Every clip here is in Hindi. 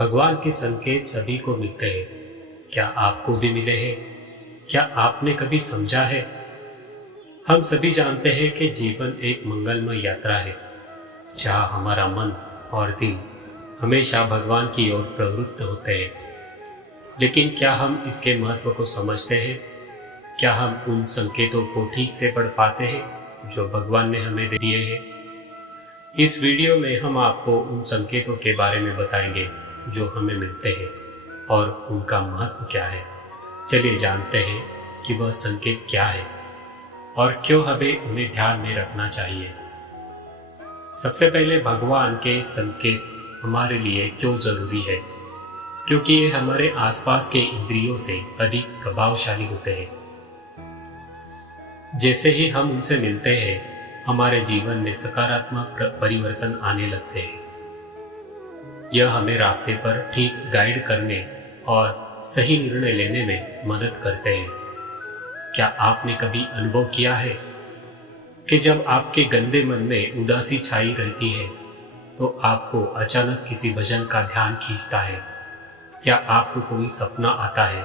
भगवान के संकेत सभी को मिलते हैं। क्या आपको भी मिले हैं? क्या आपने कभी समझा है? हम सभी जानते हैं कि जीवन एक मंगलमय यात्रा है, जहाँ हमारा मन और दिल हमेशा भगवान की ओर प्रवृत्त होते हैं। लेकिन क्या हम इसके महत्व को समझते हैं? क्या हम उन संकेतों को ठीक से पढ़ पाते हैं जो भगवान ने हमें दिए हैं? इस वीडियो में हम आपको उन संकेतों के बारे में बताएंगे जो हमें मिलते हैं और उनका महत्व क्या है। चलिए जानते हैं कि वह संकेत क्या है और क्यों हमें उन्हें ध्यान में रखना चाहिए। सबसे पहले भगवान के संकेत हमारे लिए क्यों जरूरी है? क्योंकि ये हमारे आसपास के इंद्रियों से अधिक प्रभावशाली होते हैं। जैसे ही हम उनसे मिलते हैं, हमारे जीवन में सकारात्मक परिवर्तन आने लगते हैं। यह हमें रास्ते पर ठीक गाइड करने और सही निर्णय लेने में मदद करते हैं। क्या आपने कभी अनुभव किया है कि जब आपके गंदे मन में उदासी छाई रहती है, तो आपको अचानक किसी भजन का ध्यान खींचता है, या आपको कोई सपना आता है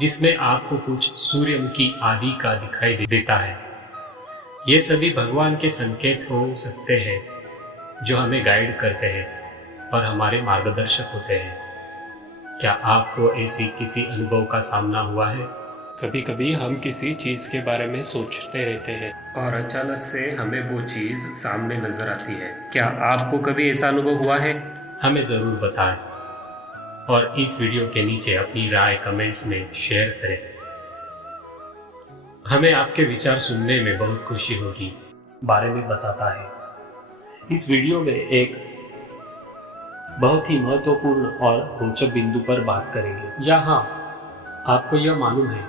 जिसमें आपको कुछ सूर्यमुखी आदि का दिखाई देता है? ये सभी भगवान के संकेत हो सकते हैं जो हमें गाइड करते हैं और हमारे मार्गदर्शक होते हैं। क्या आपको ऐसी किसी अनुभव का सामना हुआ है? कभी कभी हम किसी चीज़ के बारे में सोचते रहते हैं और अचानक से हमें वो चीज़ सामने नजर आती है। क्या आपको कभी ऐसा अनुभव हुआ है? हमें ज़रूर बताएं और इस वीडियो के नीचे अपनी राय कमेंट्स में शेयर करें। हमें आपके विचार सुनने में बहुत खुशी होगी। बारे में बताता है। इस वीडियो में एक बहुत ही महत्वपूर्ण और रोचक बिंदु पर बात करेंगे। यहाँ आपको यह मालूम है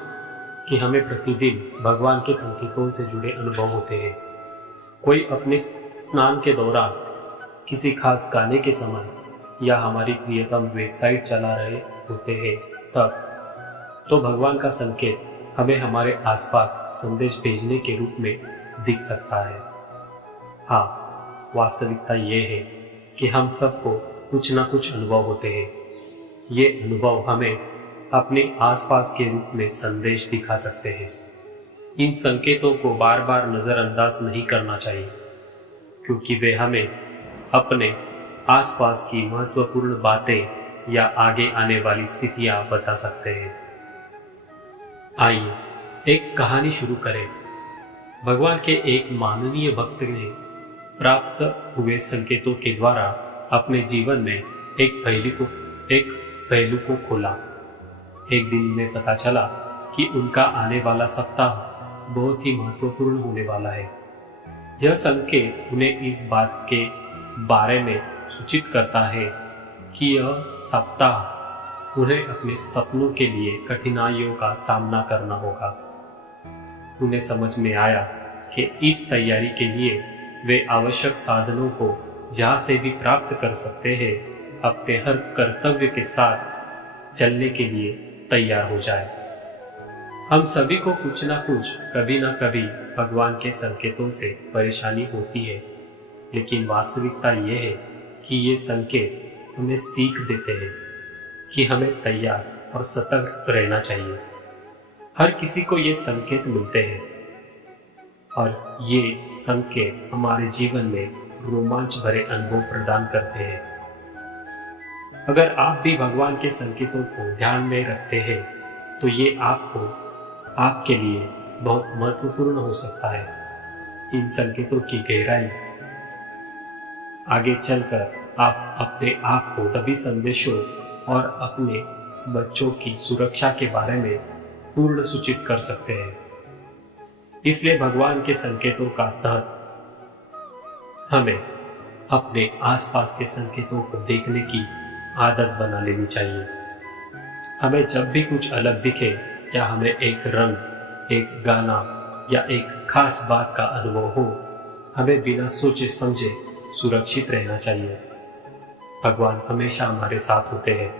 कि हमें प्रतिदिन भगवान के संकेतों से जुड़े अनुभव होते हैं। कोई अपने स्नान के दौरान, किसी खास गाने के समय या हमारी प्रियतम वेबसाइट चला रहे होते हैं तब तो भगवान का संकेत हमें हमारे आसपास संदेश भेजने के रूप में दिख सकता है। हाँ, वास्तविकता ये है कि हम सबको कुछ ना कुछ अनुभव होते हैं। ये अनुभव हमें अपने आसपास के रूप में संदेश दिखा सकते हैं। इन संकेतों को बार बार नज़रअंदाज नहीं करना चाहिए, क्योंकि वे हमें अपने आसपास की महत्वपूर्ण बातें या आगे आने वाली स्थितियां बता सकते हैं। आइए एक कहानी शुरू करें। भगवान के एक माननीय भक्त ने प्राप्त हुए संकेतों के द्वारा अपने जीवन में एक पहलू को खोला। एक दिन उन्हें पता चला कि उनका आने वाला सप्ताह बहुत ही महत्वपूर्ण होने वाला है। यह संकेत उन्हें इस बात के बारे में सूचित करता है कि यह सप्ताह उन्हें अपने सपनों के लिए कठिनाइयों का सामना करना होगा। उन्हें समझ में आया कि इस तैयारी के लिए वे आवश्यक साधनों को जहाँ से भी प्राप्त कर सकते हैं, अपने हर कर्तव्य के साथ चलने के लिए तैयार हो जाए। हम सभी को कुछ ना कुछ, कभी ना कभी भगवान के संकेतों से परेशानी होती है, लेकिन वास्तविकता ये है कि ये संकेत हमें सीख देते हैं कि हमें तैयार और सतर्क रहना चाहिए। हर किसी को ये संकेत मिलते हैं और ये संकेत हमारे जीवन में रोमांच भरे अनुभव प्रदान करते हैं। अगर आप भी भगवान के संकेतों को ध्यान में रखते हैं, तो ये आपके लिए बहुत महत्वपूर्ण हो सकता है। इन संकेतों की गहराई आगे चलकर आप अपने आप को सभी संदेशों और अपने बच्चों की सुरक्षा के बारे में पूर्ण सूचित कर सकते हैं। इसलिए भगवान के संकेतों का तहत हमें अपने आसपास के संकेतों को देखने की आदत बना लेनी चाहिए। हमें जब भी कुछ अलग दिखे या हमें एक रंग, एक गाना या एक खास बात का अनुभव हो, हमें बिना सोचे समझे सुरक्षित रहना चाहिए। भगवान हमेशा हमारे साथ होते हैं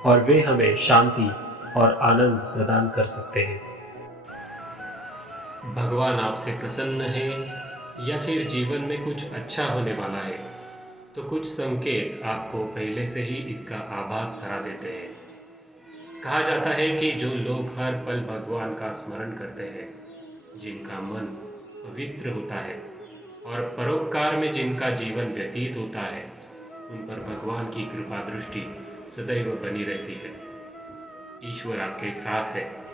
और वे हमें शांति और आनंद प्रदान कर सकते हैं। भगवान आपसे प्रसन्न है या फिर जीवन में कुछ अच्छा होने वाला है, तो कुछ संकेत आपको पहले से ही इसका आभास करा देते हैं। कहा जाता है कि जो लोग हर पल भगवान का स्मरण करते हैं, जिनका मन पवित्र होता है और परोपकार में जिनका जीवन व्यतीत होता है, उन पर भगवान की कृपा दृष्टि सदैव बनी रहती है। ईश्वर आपके साथ है,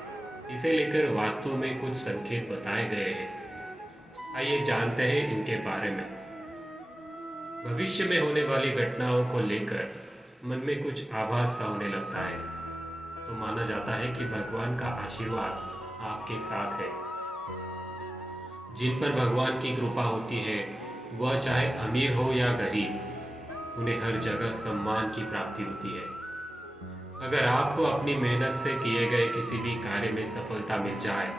इसे लेकर वास्तु में कुछ संकेत बताए गए हैं। आइए जानते हैं इनके बारे में। भविष्य में होने वाली घटनाओं को लेकर मन में कुछ आभास सा होने लगता है, तो माना जाता है कि भगवान का आशीर्वाद आपके साथ है। जिन पर भगवान की कृपा होती है, वह चाहे अमीर हो या गरीब, उन्हें हर जगह सम्मान की प्राप्ति होती है। अगर आपको अपनी मेहनत से किए गए किसी भी कार्य में सफलता मिल जाए,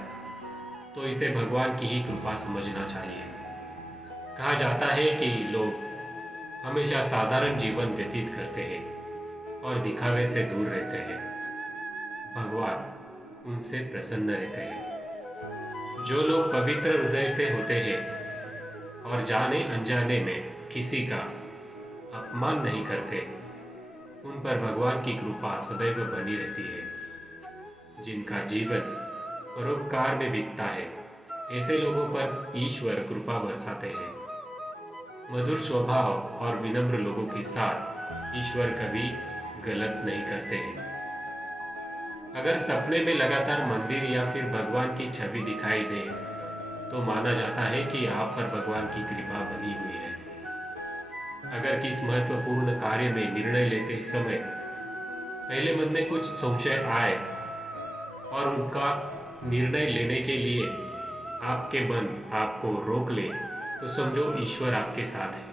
तो इसे भगवान की ही कृपा समझना चाहिए। कहा जाता है कि लोग हमेशा साधारण जीवन व्यतीत करते हैं और दिखावे से दूर रहते हैं। भगवान उनसे प्रसन्न रहते हैं। जो लोग पवित्र हृदय से होते हैं और जाने अनजाने में किसी का अपमान नहीं करते, उन पर भगवान की कृपा सदैव बनी रहती है। जिनका जीवन परोपकार में बीतता है, ऐसे लोगों पर ईश्वर कृपा बरसाते हैं। मधुर स्वभाव और विनम्र लोगों के साथ ईश्वर कभी गलत नहीं करते हैं। अगर सपने में लगातार मंदिर या फिर भगवान की छवि दिखाई दे, तो माना जाता है कि आप पर भगवान की कृपा बनी हुई है। अगर किस महत्वपूर्ण कार्य में निर्णय लेते समय पहले मन में कुछ संशय आए और उनका निर्णय लेने के लिए आपके मन आपको रोक ले, तो समझो ईश्वर आपके साथ है।